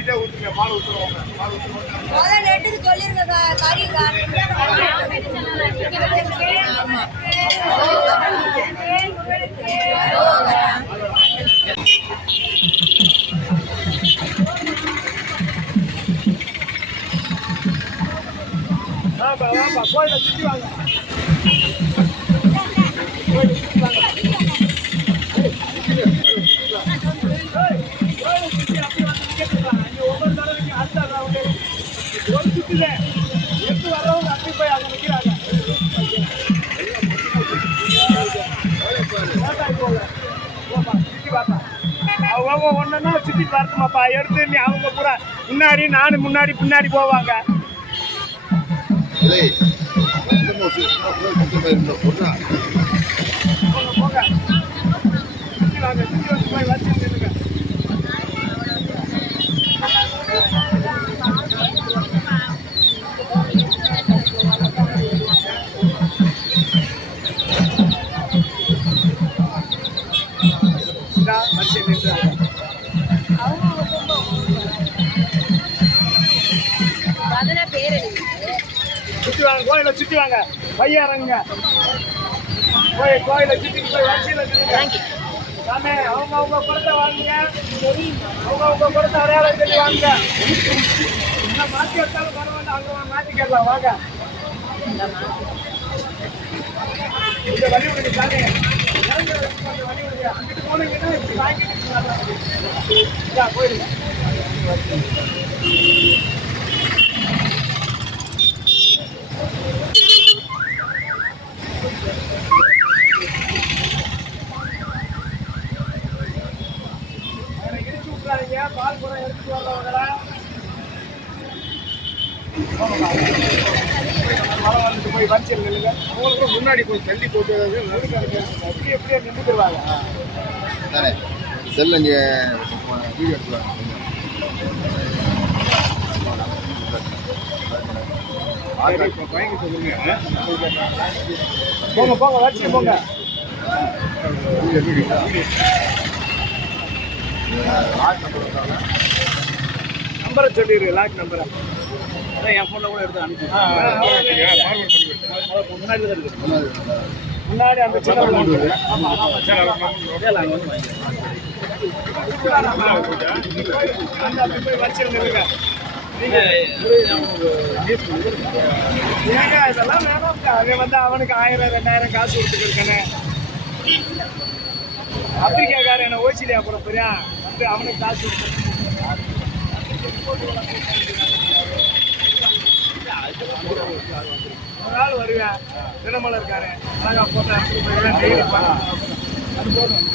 ஊற்றிட்டே ஊற்றுங்க, பால் ஊற்றுவாங்க. பால் ஊற்றுவாங்க. நெட்டுக்கு சொல்லிருங்க கறி வாப்பா கோயிலை சுற்றி வாங்க. ஒரு சுற்றுல எட்டு வர்றவங்க அப்படி போய் அங்கே நிற்கிறாங்க. அவங்க ஒன்றுன்னா சுற்றிட்டு வரட்டுமாப்பா எடுத்து நீ அவங்க பூரா முன்னாடி நானும் முன்னாடி பின்னாடி போவாங்க. போங்க சுற்றி வாங்க, சுற்றி வந்து போய் வச்சு நின்றுங்க. சுற்றி வாங்க, கோயிலை சுற்றி வாங்க, பையறங்க கோயிலை சுற்றிட்டு போய் வரிசையில் தானே அவங்க குடத்தை வாங்குங்க, அவங்க குடத்தை அடையாளம் சொல்லி வாங்க. இன்னும் மாற்றி எடுத்தாலும் பரவாயில்ல, அங்கே மாற்றிக்கலாம் வாங்க. இந்த வழி விடுங்க தானே, வழி விடுங்க. அங்கிட்டு போனீங்கன்னா இப்படி வாங்கிட்டு போயிடுங்க. பால் குடம் எடுத்துட்டு வர்றவங்களா மழை வந்துட்டு போய் வரிசையில் நில்லுங்க. அவங்களுக்கு முன்னாடி போய் தள்ளி போட்டு எப்படி எப்படியே நின்றுக்குருவாங்க தானே. செல்ல இங்கே வீடியோ எடுத்துவாங்க. போங்க போங்க வரிசை போங்க. நம்பரை சொல்லிடு, லாக் நம்பரை. அதான் என் ஃபோனில் கூட எடுத்து அனுப்பி முன்னாடி அந்த சின்ன போய் வரிசையில் நில்லுங்க. ஏங்க இதெல்லாம் வேணாம். அவன் வந்து அவனுக்கு 1000 2000 காசு கொடுத்துருக்கானே. பத்திரிக்கைக்காரன் என்ன ஓசிலியா அப்புறம் பெரியா வந்து அவனுக்கு காசு ஒரு நாள் வருவேன். தினமலை இருக்காரு அழகா போட்டோ டெய்லி அது போதும்.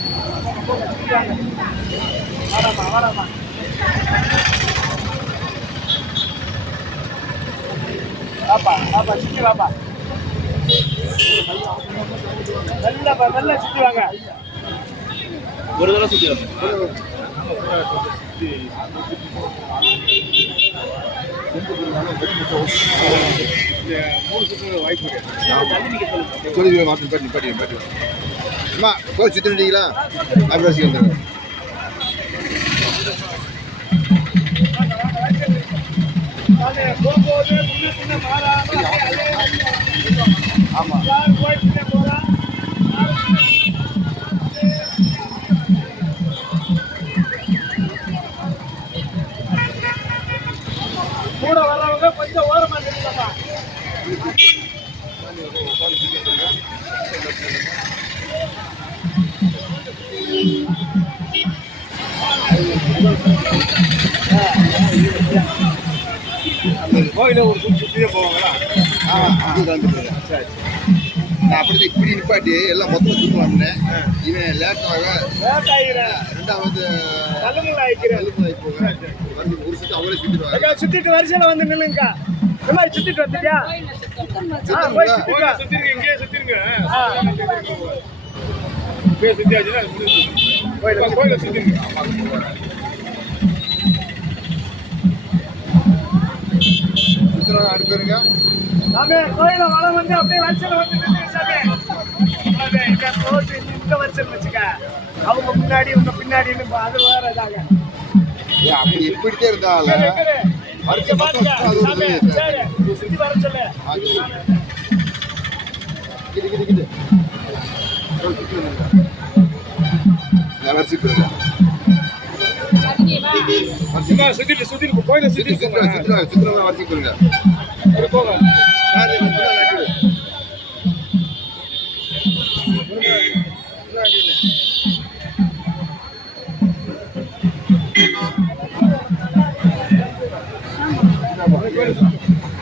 வாடாமா வாடாமா. வாப்பா வாப்பா சுற்றி வாப்பா. நல்லா சுற்றி வாங்க. ஒரு தடவை சுற்றி வாங்க. சொல்லி மாற்றி பாட்டி அம்மா கோயில் சுற்றி வந்துட்டீங்களா? அபிராசி வந்துடுங்க. ஆமா கூட வர்றவங்க கொஞ்சம் ஓரமா நிறுத்தமா. கோயில ஒரு சுற்றியே போவாங்களா? சரி நான் அப்படி இப்படி நிப்பாட்டி எல்லாம் மொத்தமாக சுற்றலாம்னு இவன் லேட் ஆகிறேன். ரெண்டாவது கல்லுமுள்ள ஆயிக்கிறேன். வந்து ஒரு சுற்றி அவங்களே சுற்றிடுவாங்க. சுத்திட்டு வரிசையில வந்து நில்லுங்கக்கா. இந்த மாதிரி சுத்திட்டு வந்துட்டியா? சுத்திருங்க, இங்கேயே சுத்திருங்க. சுத்தியாச்சுன்னா கோயில சுத்திருங்க. அடுத்துருங்க சாமி கோயில வளம் வந்து அப்படியே வரிசையில வந்து நில்லுங்க சாமி. இந்த வரிசையில் வச்சுக்க. அவங்க முன்னாடி உங்க பின்னாடின்னு அது வேற இதாக அப்படி எப்படிட்டே இருந்தால வருஷம் மொத்தம் அது ஒரு சாமி, சரி, சுத்தி வர சொல்லு. கிட்டு கிட்டு கிட்டு சுற்றி வந்துருக்கா வருஷம் போயிருக்கா சுத்திட்டு கோயில சுத்தி சித்திரம் வருஷம் போயிருக்கா போங்க.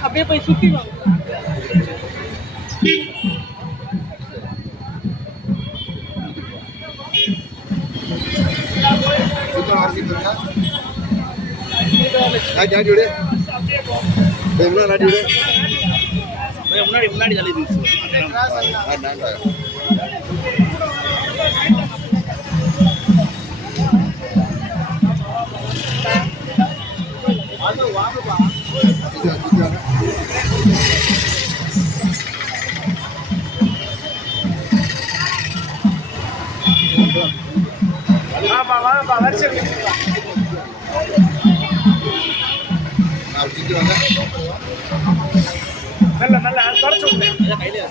அப்படியே போய் சுத்தி வாங்க. நாட்டி விடு நாட்டி விடு முன்னாடி தள்ளி இருந்துச்சு. வாங்கப்பா வரிசை சுற்றி வாங்க நல்ல நல்ல தொடச்சு விட்டேன். அப்படியே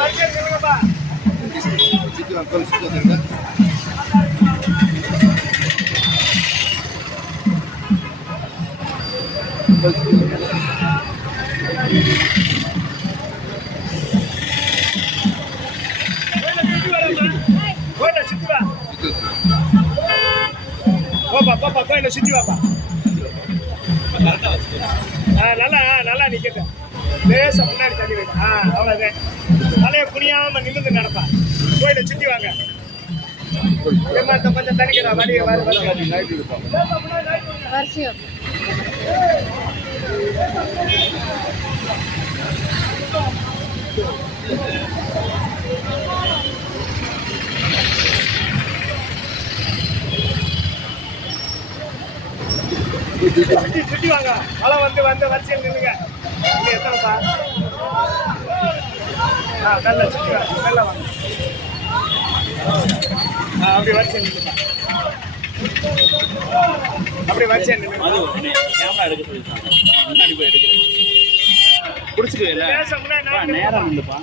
வரிசை இருக்குங்கப்பா. சுற்றி வாங்க சுற்றி வந்துருங்க கோயில சுத்தி வா. போப்பா கோயில சுத்தி வாப்பா. நல்லா நிக்கட்டும். லேசா முன்னாடி தள்ளி வைப்பா. அவ்வளவுதான். தலையை குனியாம நிமிர்ந்து நடப்பா. கோயில சுத்தி வாங்க. கொஞ்சம் தனிக்கிறா வழி வருஷம் சுத்தி வாங்க. மழை வந்து வரிசையில் நின்னுங்க. எத்தனைப்பா நல்ல சுத்தி வாங்க. நல்ல வாங்க. அப்படி வரிசையில் நின்னுங்க. அப்படி வரிசையில் நின்னுங்க. கேமரா எடுக்க சொல்லிருக்காங்க. முன்னாடி போய் எடுக்கிறேன். குடிச்சுக்குவேல நேரம் இல்லைப்பா.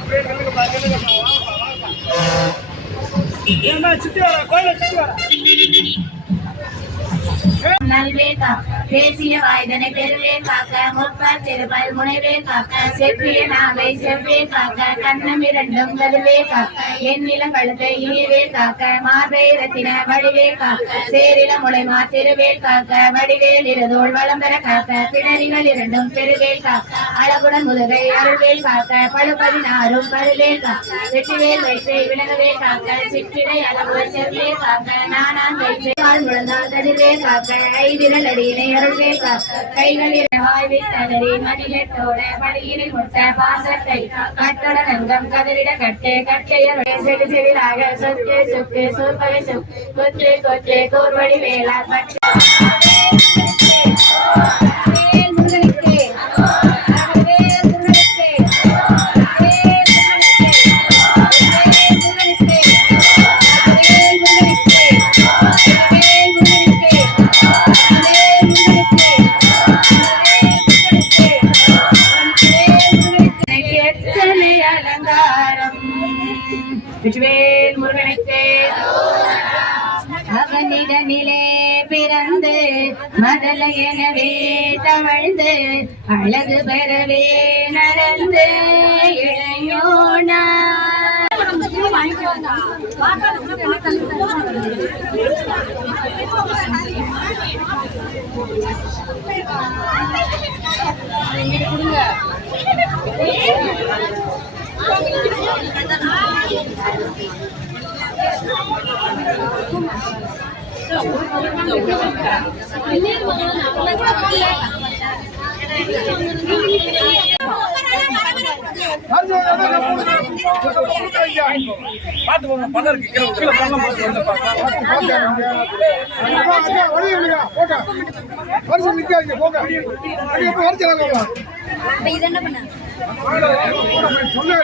அப்படியே நின்னுங்கப்பா. வாங்கப்பா. ஏன்னா சுத்தி வர கோயில சுத்தி வர நல்வேகா தேசிய வாய்தனை பெருவே காக்க முப்பர் திருப்பல் முனைவே காக்க செவ்விய நாவை செவ்வே காக்க கண்ணம் இரண்டும் கருவே காக்க என் நிலம் கழுத்தை இனிவே காக்க மார்பை ரத்தின வடிவே காக்க சேரில முளைமா திருவே காக்க வடிவேல் இருதோள் வளம்பெற காக்க பிணரிகள் இரண்டும் பெருவே காக்க அழகுடன் முதுகை அருள்வேல் காக்க பழுப்பதினாரும் பருவே காக்க வெற்றிவேல் வைப்பை விலகவே காக்க சிற்றிடை அளவு செவ்வே காக்க நானான் வைப்பை கால் முழந்தால் ததிர்வே காக்க ஐவிரல் அடியினை அருள்வே காக்க கைகளில் வாய்வை தகரி மணிலத்தோட படியினை முட்ட பாசத்தை கட்டட நங்கம் கதறிட கட்டே கட்டையர் செடி செடிலாக சொத்து சொத்து சூர்பவை சொத்து கொத்து கொத்து கூர்வடி வேளா அவனிடனிலே பிறந்து மதல எனவே தவழ்ந்து அழகு பெறவே நடந்து இளையோனா சொன்ன